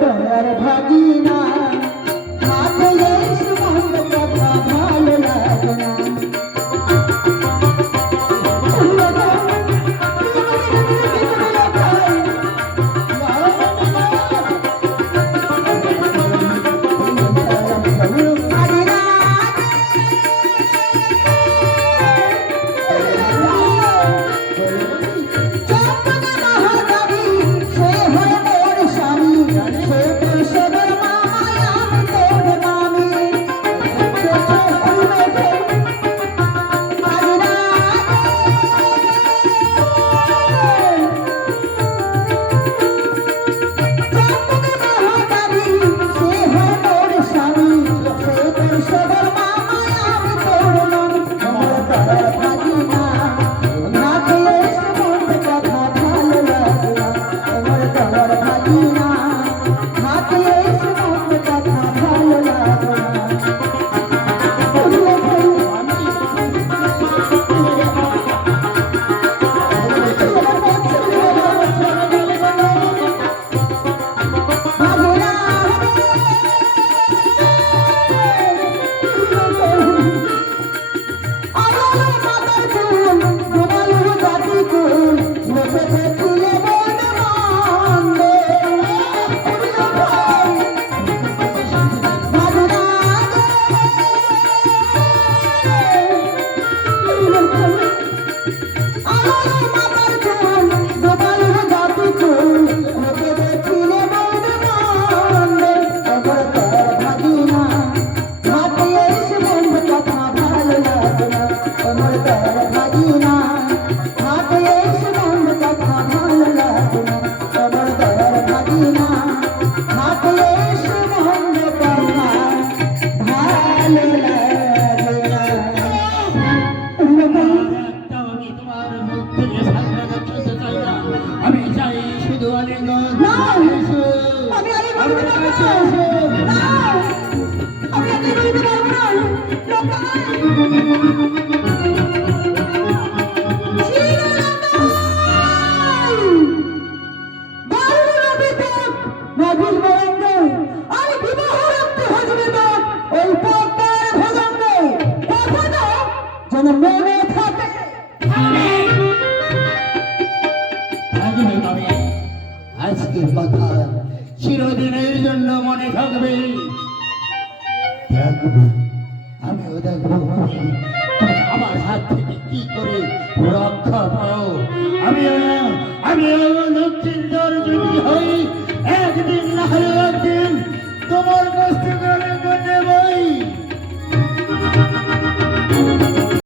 দয়ার ভাগিনা। Krishna আমি চাই শুধু! এসো। আমি আলিঙ্গন একটি কথা। চিরদিনের জন্য মনে থাকবে। দেখব আমিও দেখব আমার হাত থেকে কি করে রক্ষা পাও? আমি আমিও লক্ষ্মীর দর যদি হই। একদিন না হলে একদিন তোমার কাছ